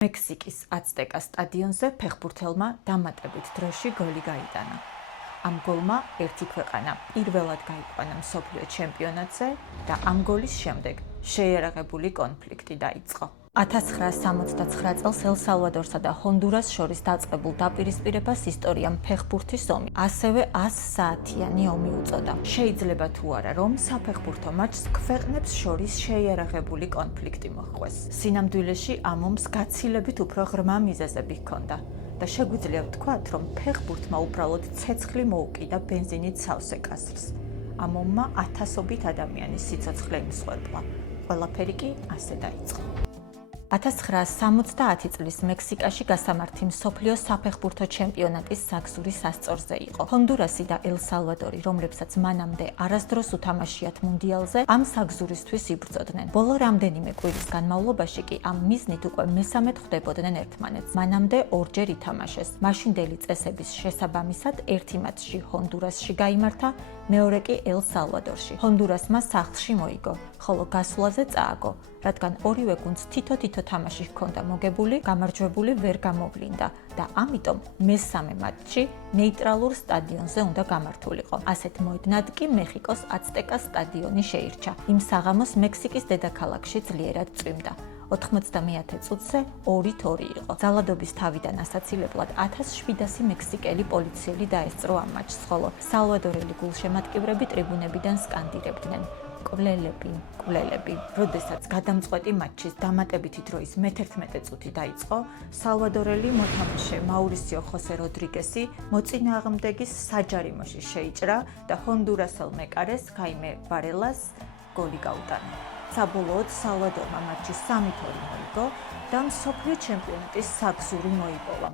მექსიკის აცტეკას სტადიონზე ფეხბურთელმა დამატებით დროში გოლი გაიტანა. ამ გოლმა ერთი ქვეყანა პირველად გაიყვანა მსოფლიო ჩემპიონატზე და ამ გოლის შემდეგ შეიარაღებული კონფლიქტი დაიწყო. 1969 წელს ელ-სალვადორსა და ჰონდურას შორის დაწყებულ დაპირისპირებას ისტორიამ ფეხბურთის ომი, ასევე 100 საათიანი ომი უწოდა. შეიძლება თუ არა, რომ საფეხბურთო მატჩს ქვეყნებს შორის შეიარაღებული კონფლიქტი მოჰყვეს. სინამდვილეში ამ ომს გაცილებით უფრო ღრმა მიზეზები ჰქონდა და შეგვიძლია ვთქვათ, რომ ფეხბურთმა უბრალოდ ცეცხლი მოუკიდა ბენზინით სავსე კასრს. ამ ომმა ათასობით ადამიანის სიცოცხლე იმსხვერპლა. ყველაფერი კი ასე დაიწყო. 1970 წლის მექსიკაში გასამართი მსოფლიო საფეხბურთო ჩემპიონატის საგზური სასწორზე იყო. ჰონდურასი და ელ-სალვადორი, რომლებსაც მანამდე არასდროს უთამაშიათ მუნდიალზე, ამ საგზურისთვის იბრძოდნენ. ბოლო რამდენიმე კვირის განმავლობაში კი ამ მიზნით უკვე მესამედ ხვდებოდნენ ერთმანეთს. მანამდე ორჯერ ითამაშეს. მაშინდელი წესების შესაბამისად ერთი მატჩი ჰონდურასში გაიმართა, მეორე კი ელ-სალვადორში. ჰონდურასმა სახლში მოიგო, ხოლო გასვლაზე წააგო, რადგან ორივე გუნდს თითო-თითო თამაში ჰქონდა მოგებული, გამარჯვებული ვერ გამოვლინდა და ამიტომ მესამე მატჩი ნეიტრალურ სტადიონზე უნდა გამართულიყო. ასეთ მოედნად კი მეხიკოს აცტეკას სტადიონი შეირჩა. იმ საღამოს მექსიკის დედაქალაქში ძლიერად წვიმდა. 90-მეათე წუთზე 2-2 იყო. ძალადობის თავიდან ასაცილებლად 1700 მექსიკელი პოლიციელი დაესწრო ამ მატჩს, ხოლო სალვადორელი გულშემატკივრები ტრიბუნებიდან სკანდირებდნენ. კვლელები. როდესაც გადამწყვეტი მატჩის დამატებითი დროის მე-11 წუთი დაიწყო, სალვადორელი მოთამაშე მაურისიო ხოსე როდრიგესი მოწინააღმდეგის საჯარიმოში შეიჭრა და ჰონდურასელ მეკარეს ხაიმე ვარელას გოლი გაუტანა. საბოლოოდ სალვადორმა მატჩი 3-2 მოიგო და მსოფლიო ჩემპიონატის საგზური მოიპოვა.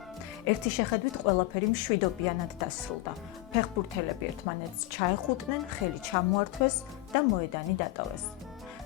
ერთი შეხედვით ყველაფერი მშვიდობიანად დასრულდა. ფეხბურთელები ერთმანეთს ჩაეხუტნენ, ხელი ჩამოართვეს და მოედანი დატოვეს.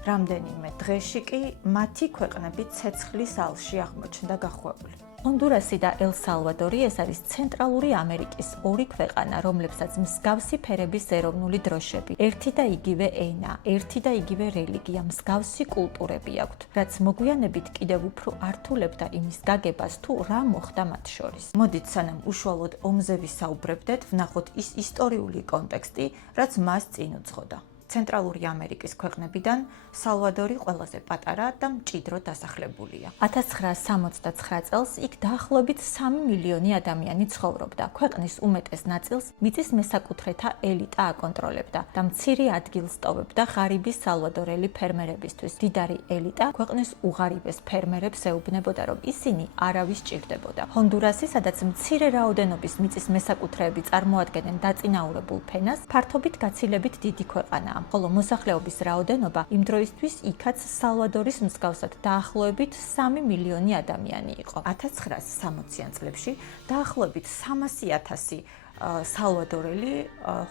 რამდენიმე დღეში კი მათი ქვეყნები ცეცხლის ალში აღმოჩნდა გახვეული. ჰონდურასი და ელ-სალვადორი ეს არის ცენტრალური ამერიკის ორი ქვეყანა, რომლებსაც მსგავსი ფერების ეროვნული დროშები, ერთი და იგივე ენა, ერთი და იგივე რელიგია, მსგავსი კულტურები აქვთ, რაც მოგვიანებით კიდევ უფრო ართულებდა იმის გაგებას, თუ რა მოხდა მათ შორის. მოდით სანამ უშუალოდ ომზე ვისაუბრებდეთ, ვნახოთ ის ისტორიული კონტექსტი, რაც მას წინ უძღოდა. ცენტრალური ამერიკის ქვეყნებიდან სალვადორი ყველაზე პატარა და მჭიდრო დასახლებულია. 1969 წელს იქ დაახლოებით 3 მილიონი ადამიანი ცხოვრობდა. ქვეყნის უმეტეს ნაწილს მიწის მესაკუთრეთა ელიტა აკონტროლებდა და მცირე ადგილს ტოვებდა ღარიბი სალვადორელი ფერმერებისთვის. დიდარი ელიტა ქვეყნის უღარიბეს ფერმერებს ეუბნებოდა, რომ ისინი არავის სჭირდებოდა. ჰონდურასი, სადაც მცირე რაოდენობის მიწის მესაკუთრეები წარმოადგენენ დაწინაურებულ ფენას, ფართობით გაცილებით დიდი ქვეყანაა. ხოლო მოსახლეობის რაოდენობა იმ დროისთვის იქაც სალვადორის მსგავსად დაახლოებით 3 მილიონი ადამიანი იყო. 1960-იან წლებში დაახლოებით 300,000 სალვადორელი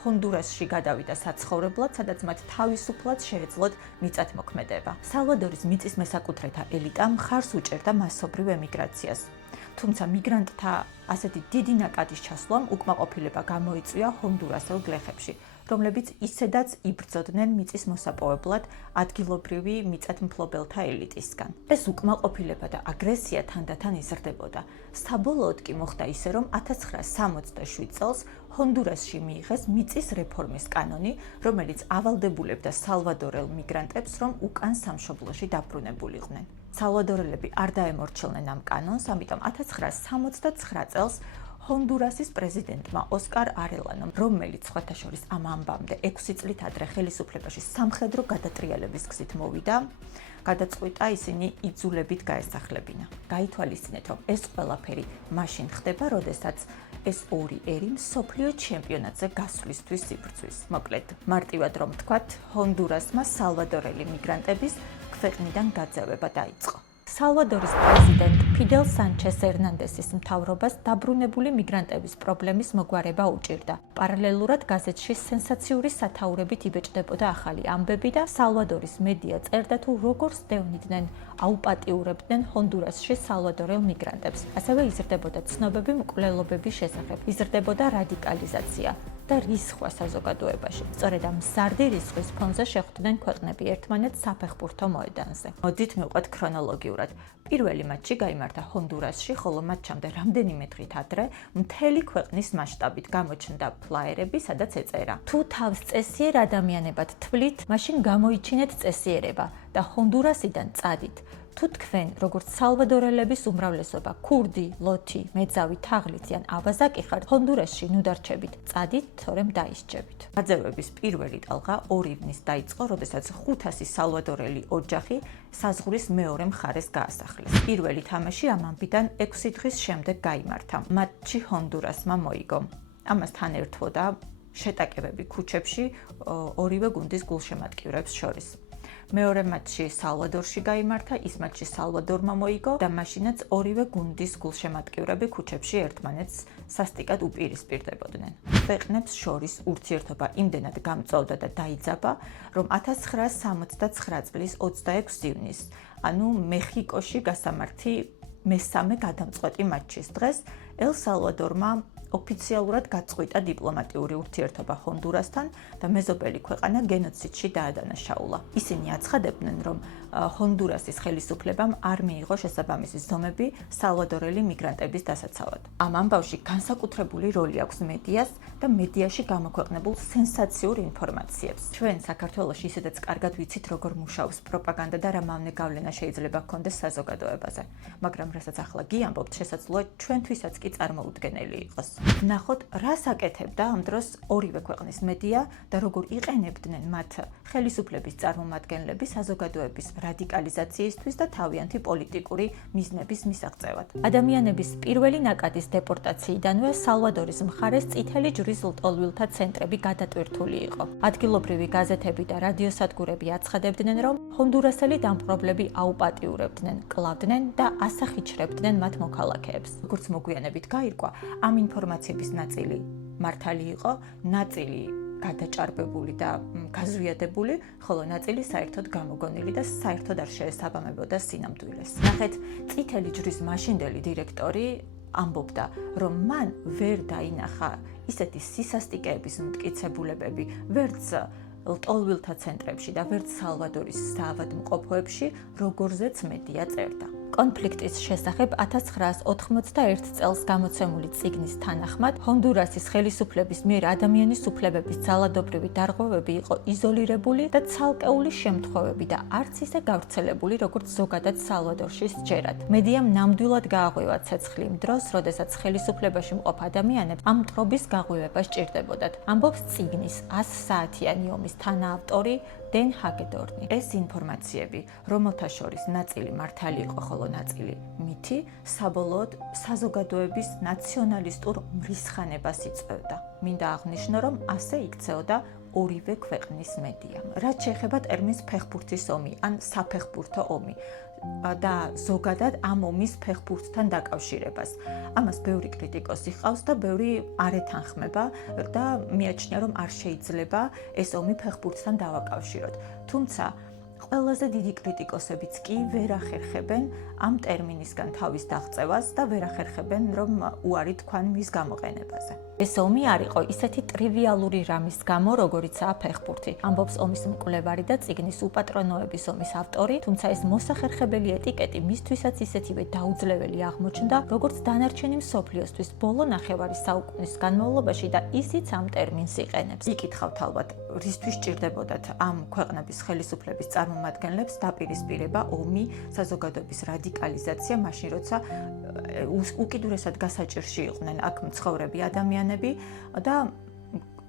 ჰონდურასში გადავიდა საცხოვრებლად, სადაც მათ თავისუფლად შეეძლოთ მიწათმოქმედება. სალვადორის მიწის მესაკუთრეთა ელიტა მხარს უჭერდა მასობრივ ემიგრაციას. თუმცა მიგრანტთა ასეთი დიდი ნაკადის ჩასვლამ უკმაყოფილება გამოიწვია ჰონდურასელ გლეხებში, რომლებიც ისედაც იბრძოდნენ მიწის მოსაპოვებლად ადგილობრივი მიწათმფლობელთა ელიტისგან. ეს უკმაყოფილება და აგრესია თანდათან იზრდებოდა. საბოლოოდ კი მოხდა ისე, რომ 1967 წელს ჰონდურასში მიიღეს მიწის რეფორმის კანონი, რომელიც ავალდებულებდა სალვადორელ მიგრანტებს, რომ უკან სამშობლოში დაბრუნებულიყვნენ. სალვადორელები არ დაემორჩილნენ ამ კანონს, ამიტომ 1969 წელს ჰონდურასის პრეზიდენტმა ოსკარ არელანომ, რომელიც სხვათა შორის ამ ამბამდე 6 წლით ადრე ხელისუფლებაში სამხედრო გადატრიალების გზით მოვიდა, გადაწყვიტა ისინი იძულებით გაესახლებინა. გაითვალისწინეთ, რომ ეს ყველაფერი მაშინ ხდება, როდესაც ეს ორი ერი მსოფლიო ჩემპიონატზე გასვლისთვის იბრძვის. მოკლედ, მარტივად რომ ვთქვათ, ჰონდურასმა სალვადორელი მიგრანტების ქვეყნიდან გაძევება დაიწყო. სალვადორის პრეზიდენტ ფიდელ სანჩეს ერნანდესის მთავრობას დაბრუნებული მიგრანტების პრობლემის მოგვარება უჭირდა. პარალელურად გაზეთში სენსაციური სათაურებით იბეჭდებოდა ახალი ამბები და სალვადორის მედია წერდა, თუ როგორ სდევნიდნენ, აუპატიურებდნენ ჰონდურასში სალვადორელ მიგრანტებს. ასევე იზრდებოდა ცნობები მკვლელობების შესახებ, იზრდებოდა რადიკალიზაცია. და რისხვა საზოგადოებაში. სწორედ ამ მზარდი რისხვის ფონზე შეხვდნენ ქვეყნები ერთმანეთს საფეხბურთო მოედანზე. მოდით მივყვეთ ქრონოლოგიურად. პირველი მატჩი გაიმართა ჰონდურასში, ხოლო მატჩამდე რამდენიმე დღით ადრე მთელი ქვეყნის მასშტაბით გამოჩნდა ფლაიერები, სადაც ეწერა: თუ თავს წესიერ ადამიანებად თვლით, მაშინ გამოიჩინეთ წესიერება და ჰონდურასიდან წადით. თუ თქვენ, როგორც სალვადორელების უმრავლესობა, ქურდი, ლოთი, მეძავი, თაღლითი ან ავაზაკი ხართ, ჰონდურასში ნუ დარჩებით, წადით, თორემ დაისჯებით. გაძევების პირველი ტალღა 2 ივნის დაიწყო, როდესაც 500 სალვადორელი ოჯახი საზღვრის მეორე მხარეს გაასახლეს. პირველი თამაში ამ ამბიდან 6 დღის შემდეგ გაიმართა. მატჩი ჰონდურასმა მოიგო. ამასთან ერთვოდა შეტაკებები ქუჩებში ორივე გუნდის გულშემატკივრებს შორის. მეორე მატჩი სალვადორში გაიმართა, ის მატჩი სალვადორმა მოიგო და მაშინაც ორივე გუნდის გულშემატკივრები ქუჩებში ერთმანეთს სასტიკად უპირისპირდებოდნენ. ქვეყნებს შორის ურთიერთობა იმდენად გამწვავდა და დაიძაბა, რომ 1969 წლის 26 ივნის, ანუ მეხიკოში გასამართი მესამე გადამწყვეტი მატჩის დღეს ელ სალვადორმა ოფიციალურად გაწყვიტა დიპლომატიური ურთიერთობა ჰონდურასთან და მეზობელი ქვეყანა გენოციდში დაადანაშაულა. ისინი აცხადებდნენ, რომ ჰონდურასის ხელისუფლებამ არ მიიღო შესაბამისი ზომები სალვადორელი მიგრანტების დასაცავად. ამ ამბავში განსაკუთრებული როლი აქვს მედიას და მედიაში გამოქვეყნებულ სენსაციურ ინფორმაციებს. ჩვენ საქართველოში ისედაც კარგად ვიცით, როგორ მუშაობს პროპაგანდა და რა მავნე გავლენა შეიძლება ჰქონდეს საზოგადოებაზე. მაგრამ რასაც ახლა გიამბობთ, შესაძლოა ჩვენთვისაც კი წარმოუდგენელი იყოს. ნახოთ, რას აკეთებდა ამ დროს ორივე ქვეყნის მედია და როგორ იყენებდნენ მათ ხელისუფლების წარმომადგენლები საზოგადოების რადიკალიზაციისთვის და თავიანთი პოლიტიკური მიზნების მისაღწევად. ადამიანების პირველი ნაკადის დეპორტაციიდანვე სალვადორის მხარეს წითელი ჯვრის ლტოლვილთა ცენტრები გადატვირთული იყო. ადგილობრივი გაზეთები და რადიოსადგურები აცხადებდნენ, რომ ჰონდურასელი დამპყრობლები აუპატიურებდნენ, კლავდნენ და ასახიჩრებდნენ მათ მოქალაქეებს. როგორც მოგვიანებით გაირკვა, ამ ინფორმაციების ნაწილი მართალი იყო, ნაწილი გადაჭარბებული და გაზვიადებული, ხოლო ნაწილი საერთოდ გამოგონილი და საერთოდ არ შეესაბამებოდა სინამდვილეს. ნახეთ, წითელი ჯვრის მაშინდელი დირექტორი ამბობდა, რომ მან ვერ დაინახა ისეთი სისასტიკეების მტკიცებულებები, ვერც ლტოლვილთა ცენტრებში და ვერც სალვადორის საავადმყოფოებში, როგორზეც მედია წერდა. კონფლიქტის შესახებ 1991 წელს გამოცემული წიგნის თანახმად, ჰონდურასის ხელისუფლების მიერ ადამიანის უფლებების ძალადობრივი დარღვევები იყო იზოლირებული და ცალკეული შემთხვევები და არც ისე გავრცელებული, როგორც ზოგადად სალვადორში სჯერათ. მედიამ ნამდვილად გააღვივა ცეცხლი იმ დროს, როდესაც ხელისუფლებაში მყოფ ადამიანებს ამ მტრობის გაღვივება სჭირდებოდათ. ამბობს წიგნის 100 საათიანი ომის თანაავტორი დენ ჰაგედორნი. ეს ინფორმაციები, რომელთა შორის ნაწილი მართალი იყო, ხოლო ნაწილი მითი, საბოლოოდ საზოგადოების ნაციონალისტურ მრისხანებას იწვევდა. მინდა აღვნიშნო, რომ ასე იქცეოდა ორივე ქვეყნის მედია. რაც შეეხება ტერმინს ფეხბურთის ომი ან საფეხბურთო ომი და ზოგადად ამ ომის ფეხბურთთან დაკავშირებას. ამას ბევრი კრიტიკოსი ჰყავს და ბევრი არ ეთანხმება და მიაჩნია, რომ არ შეიძლება ეს ომი ფეხბურთთან დავაკავშიროთ. თუმცა ყველაზე დიდი კრიტიკოსებიც კი ვერ ახერხებენ ამ ტერმინისგან თავის დაღწევას და ვერ ახერხებენ, რომ უარი თქვან მის გამოყენებაზე. ეს ომი არ იყო ისეთი ტრივიალური რამის გამო, როგორიცაა ფეხბურთი. ამბობს ომის მკვლევარი და წიგნის უპატრონოების ომის ავტორი, თუმცა ეს მოსახერხებელი ეტიკეტი მისთვისაც ისეთივე დაუძლეველი აღმოჩნდა, როგორც დანარჩენი მსოფლიოსთვის ბოლო ნახევარი საუკუნის განმავლობაში და ისიც ამ ტერმინს იყენებს. იკითხავთ ალბათ, რისთვის სჭირდებოდათ ამ ქვეყნების ხელისუფლების წარმომადგენლებს დაპირისპირება, ომი, საზოგადოების რადიკალიზაცია, მაშინ როცა უკიდურესად გასაჭირში იყვნენ აქ მცხოვრები ადამიანები და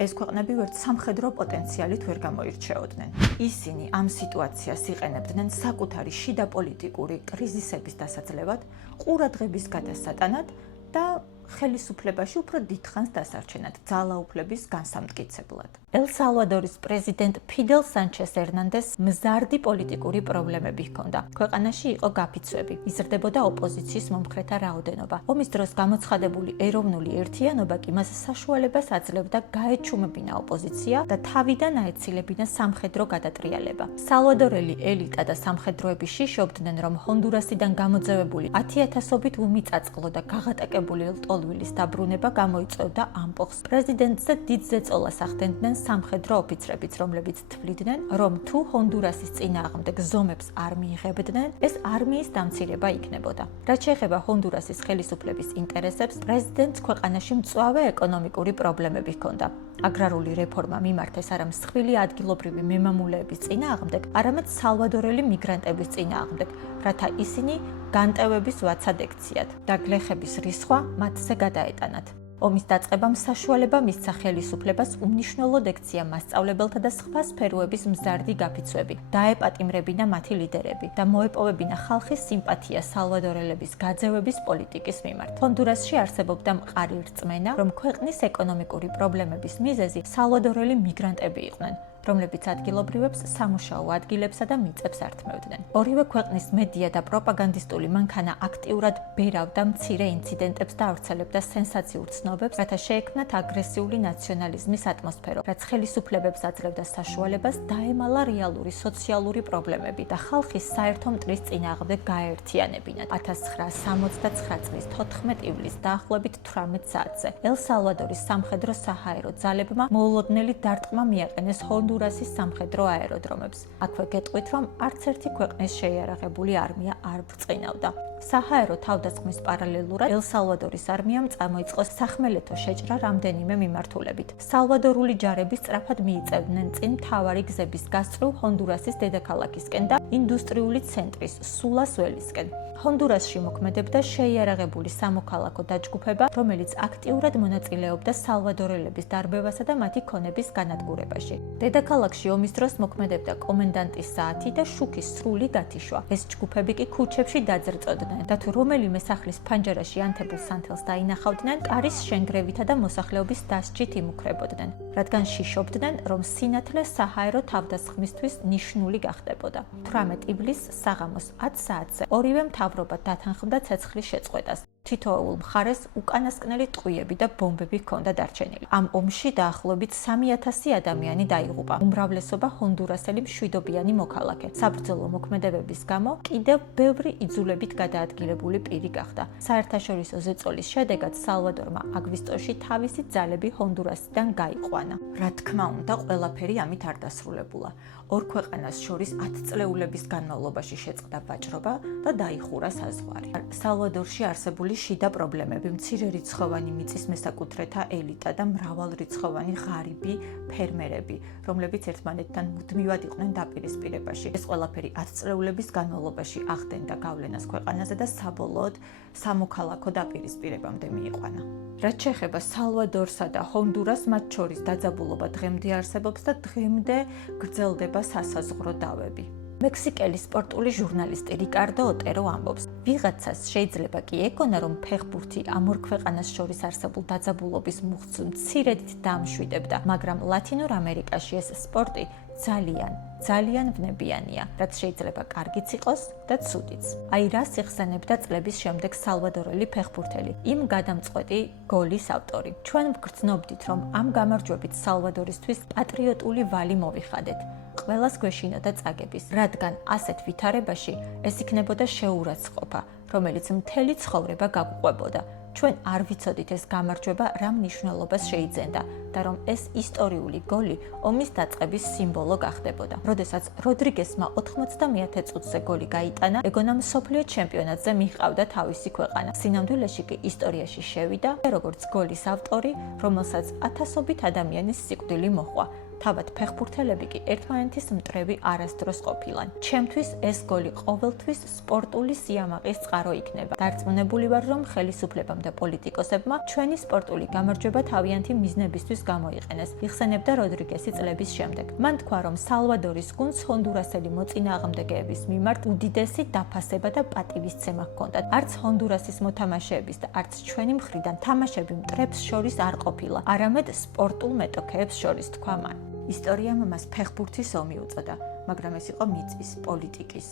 ეს ქვეყნები ვერც სამხედრო პოტენციალით ვერ გამოირჩეოდნენ. ისინი ამ სიტუაციას იყენებდნენ საკუთარი შიდა პოლიტიკური კრიზისების დასაძლევად, ყურადღების გადასატანად და ხელისუფლებაში უფრო დიდხანს დასარჩენად, ძალაუფლების განსამტკიცებლად. ელ სალვადორის პრეზიდენტ ფიდელ სანჩეს ერნანდეს მზარდი პოლიტიკური პრობლემები ჰქონდა. ქვეყანაში იყო გაფიცვები, იზრდებოდა ოპოზიციის მომხრეთა რაოდენობა. ომის დროს გამოცხადებული ეროვნული ერთიანობა კი მას საშუალებას აძლევდა გაეჩუმებინა ოპოზიცია და თავიდან აეცილებინა სამხედრო გადატრიალება. სალვადორელი ელიტა და სამხედროები შიშობდნენ, რომ ჰონდურასიდან გამოძევებული 10,000-ობით უმიწაწყლო და გაღატაკებული ლტოლვილთა სხეულვილის დაბრუნება გამოიწვევდა ამბოხს. პრეზიდენტზე დიდ ზეწოლას ახდენდნენ სამხედრო ოფიცრებიც, რომლებიც თვლიდნენ, რომ თუ ჰონდურასის წინააღმდეგ ზომებს არ მიიღებდნენ, ეს არმიის დამცირება იქნებოდა. რაც შეეხება ჰონდურასის ხელისუფლების ინტერესებს, პრეზიდენტს ქვეყანაში მწვავე ეკონომიკური პრობლემები ჰქონდა. აგრარული რეფორმა მიმართეს არა მსხვილი ადგილობრივი მემამულეების წინააღმდეგ, არამედ სალვადორელი მიგრანტების წინააღმდეგ, რათა ისინი განტევების ვაცად ექციათ და გლეხების რისხვა მათზე გადაეტანათ. ომის დაწყებამ საშუალება მისცა ხელისუფლებას უმნიშვნელოდ ექცია მასწავლებელთა და სხვა სფეროების მზარდი გაფიცვები, დაეპატიმრებინა მათი ლიდერები და მოეპოვებინა ხალხის სიმპათია სალვადორელების გაძევების პოლიტიკის მიმართ. ჰონდურასში არსებობდა მყარი რწმენა, რომ ქვეყნის ეკონომიკური პრობლემების მიზეზი სალვადორელი მიგრანტები იყვნენ, რომლებიც ადგილობრივებს სამუშაო ადგილებსა და მიწებს ართმევდნენ. ორივე ქვეყნის მედია და პროპაგანდისტული მანქანა აქტიურად ბერავდა მცირე ინციდენტებს და ავრცელებდა სენსაციურ ცნობებს, რათა შეექმნათ აგრესიული ნაციონალიზმის ატმოსფერო, რაც ხელისუფლებებს აძლევდა საშუალებას დაემალა რეალური სოციალური პრობლემები და ხალხის საერთო მტრის წინააღმდეგ გაეერთიანებინათ. 1969 წლის 14 ივლისს დაახლოებით 18 საათზე ელ-სალვადორის სამხედრო საჰაერო ძალებმა მოულოდნელი დარტყმა მიაყენეს ჰონდურასის სამხედრო აეროდრომებს. აქვე გეტყვით, რომ არც ერთი ქვეყნის შეიარაღებული არმია არ ბრწყინავდა. საჰაერო თავდასხმის პარალელურად ელ-სალვადორის არმიამ წამოიწყო სახმელეთო შეჭრა რამდენიმე მიმართულებით. სალვადორული ჯარები სწრაფად მიიწევდნენ წინ მთავარი გზების გასწვრივ ჰონდურასის დედაქალაქისკენ და ინდუსტრიული ცენტრის სულას ველისკენ. ჰონდურასში მოქმედებდა შეიარაღებული სამოქალაქო დაჯგუფება, რომელიც აქტიურად მონაწილეობდა სალვადორელების დარბევასა და მათი ქონების განადგურებაში. დედაქალაქში ომის დროს მოქმედებდა კომენდანტის საათი და შუქის სრული გათიშვა. ეს ჯგუფები კი ქუჩებში დაძრწოდნენ და თუ რომელიმე სახლის ფანჯარაში ანთებულ სანთელს დაინახავდნენ, კარის შენგრევითა და მოსახლეობის დასჯით იმუქრებოდნენ, რადგან შიშობდნენ, რომ სინათლე საჰაერო თავდასხმისთვის ნიშნული გახდებოდა. 18 ივლისს საღამოს 10 საათზე ორივე მთავრობა დათანხმდა ცეცხლის შეწყვეტას. თითოეულ მხარეს უკანასკნელი ტყვიები და ბომბები ჰქონდა დარჩენილი. ამ ომში დაახლოებით 3000 ადამიანი დაიღუპა. უმრავლესობა ჰონდურასელი მშვიდობიანი მოქალაქე. საბრძოლო მოქმედებების გამო კიდევ ბევრი იძულებით გადაადგილებული პირი გახდა. საერთაშორისო ზეწოლის შედეგად სალვადორმა აგვისტოში თავისი ძალები ჰონდურასიდან გაიყვანა. რა თქმა უნდა, ყველაფერი ამით არ დასრულებულა. ორ ქვეყანას შორის 10 წლეულების განმავლობაში შეწყდა ვაჭრობა და დაიხურა საზღვარი. სალვადორში არსებული შიდა პრობლემები, მცირერიცხოვანი მიწის მესაკუთრეთა ელიტა და მრავალრიცხოვანი ღარიბი ფერმერები, რომლებიც ერთმანეთთან მუდმივად იყვნენ დაპირისპირებაში. ეს ყველაფერი 10 წლეულების განმავლობაში ახდენდა გავლენას ქვეყანაზე და საბოლოოდ სამოქალაქო დაპირისპირებამდე მიიყვანა. რაც შეეხება სალვადორსა და ჰონდურას, მათ შორის დაძაბულობა დღემდე არსებობს და დღემდე გრძელდება სასაზღვრო დავები. მექსიკელი სპორტული ჟურნალისტი რიკარდო ოტერო ამბობს, ვიღაცას შეიძლება კი ეკონა, რომ ფეხბურთი ამ ორ ქვეყანას შორის არსებულ დაძაბულობის მუხტს მცირედით დაამშვიდებდა, მაგრამ ლათინურ ამერიკაში ეს სპორტი ძალიან ვნებიანია, რაც შეიძლება კარგიც იყოს და ცუდიც. აი რას იხსენებდა წლების შემდეგ სალვადორელი ფეხბურთელი, იმ გადამწყვეტი გოლის ავტორი. ჩვენ ვგრძნობდით, რომ ამ გამარჯვებით სალვადორისთვის პატრიოტული ვალი მოვიხადეთ. ყველას გვეშინოდა წაგების, რადგან ასეთ ვითარებაში ეს იქნებოდა შეურაცხყოფა, რომელიც მთელი ცხოვრება გაგუყვებოდა. ჩვენ არ ვიცოდით ეს გამარჯვება რა მნიშვნელობას შეიძენდა და რომ ეს ისტორიული გოლი ომის დაწყების სიმბოლო გახდებოდა. როდესაც როდრიგესმა 90-ე წუთზე გოლი გაიტანა, ეგონა მსოფლიო ჩემპიონატზე მიჰყავდა თავისი ქვეყანა. სინამდვილეში კი ისტორიაში შევიდა როგორც გოლის ავტორი, რომელსაც ათასობით ადამიანის სიკვდილი მოჰყვა. თავად ფეხბურთელები კი ერთმანეთის მტრევი არასდროს ყოფილან. ჩემთვის ეს გოლი ყოველთვის სპორტული სიამაყის წყარო იქნება. დარწმუნებული ვარ, რომ ხელისუფლებამ და პოლიტიკოსებმა ჩვენი სპორტული გამარჯვება თავიანთი მიზნებისთვის გამოიყენეს, იხსენებდა როდრიგესი წლების შემდეგ. მან თქვა, რომ სალვადორის გუნდს ჰონდურასელი მოწინააღმდეგეების მიმართ უდიდესი დაფასება და პატივისცემა ჰქონდათ. არც ჰონდურასის მოთამაშეების და არც ჩვენი მხრიდან თამაშები მტრებს შორის არ ყოფილა, არამედ სპორტულ მეტოქეებს შორის, თქვა მან. ისტორიამ მას ფეხბურთის ომი უწოდა, მაგრამ ეს იყო მიწის, პოლიტიკის,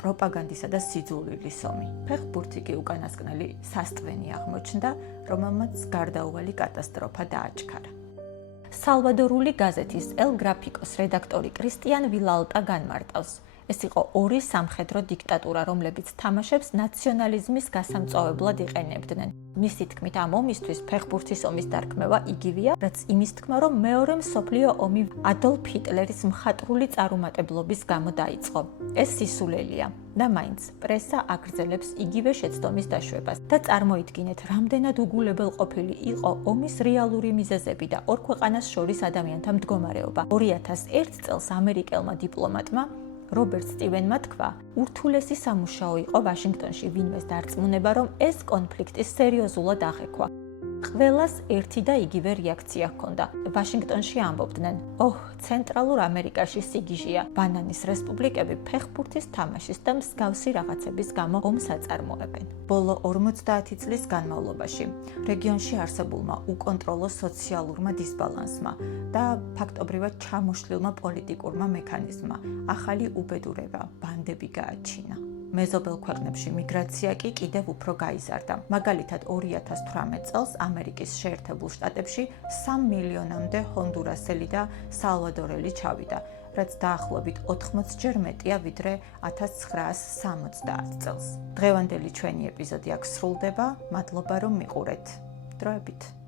პროპაგანდისა და სიძულვილის ომი. ფეხბურთი კი უკანასკნელი სასტვენი აღმოჩნდა, რომელმაც გარდაუვალი კატასტროფა დააჩქარა. სალვადორული გაზეთის ელ გრაფიკოს რედაქტორი კრისტიან ვილალტა განმარტავს, ეს იყო ორი სამხედრო დიქტატურა, რომლებიც თამაშებს ნაციონალიზმის გასამწვავებლად იყენებდნენ. მისი თქმით, ამ ომისთვის ფეხბურთის ომის დარქმევა იგივეა, რაც იმის თქმა, რომ მეორე მსოფლიო ომი ადოლფ ჰიტლერის მხატვრული წარუმატებლობის გამო დაიწყო. ეს სისულელია და მაინც პრესა აგრძელებს იგივე შეცდომის დაშვებას. და წარმოიდგინეთ, რამდენად უგულებელყოფილი იყო ომის რეალური მიზეზები და ორ ქვეყანას შორის ადამიანთა მდგომარეობა. 2001 წელს ამერიკელმა დიპლომატმა რობერტ სტივენმა თქვა, ურთულესი სამუშაო იყო ვაშინგტონში ვინმეს დარწმუნება, რომ ეს კონფლიქტი სერიოზულად აღექვა. ყველას ერთი და იგივე რეაქცია ჰქონდა. ვაშინგტონში ამბობდნენ, ცენტრალურ ამერიკაში სიგიჟეა, ბანანის რესპუბლიკები ფეხბურთის თამაშის და მსგავსი რაღაცების გამო ომს აწარმოებენ. ბოლო 50 წლის განმავლობაში რეგიონში არსებულმა უკონტროლო სოციალურმა დისბალანსმა და ფაქტობრივად ჩამოშლილმა პოლიტიკურმა მექანიზმმა ახალი უბედურება, ბანდები გააჩინა. მეზობელ ქვეყნებში მიგრაცია კი კიდევ უფრო გაიზარდა. მაგალითად 2018 წელს ამერიკის შეერთებულ შტატებში 3 მილიონამდე ჰონდურასელი და სალვადორელი ჩავიდა, რაც დაახლოებით 80 ჯერ მეტია ვიდრე 1970 წელს. დღევანდელი ჩვენი ეპიზოდი აქ სრულდება. მადლობა რომ მიყურეთ. დროებით.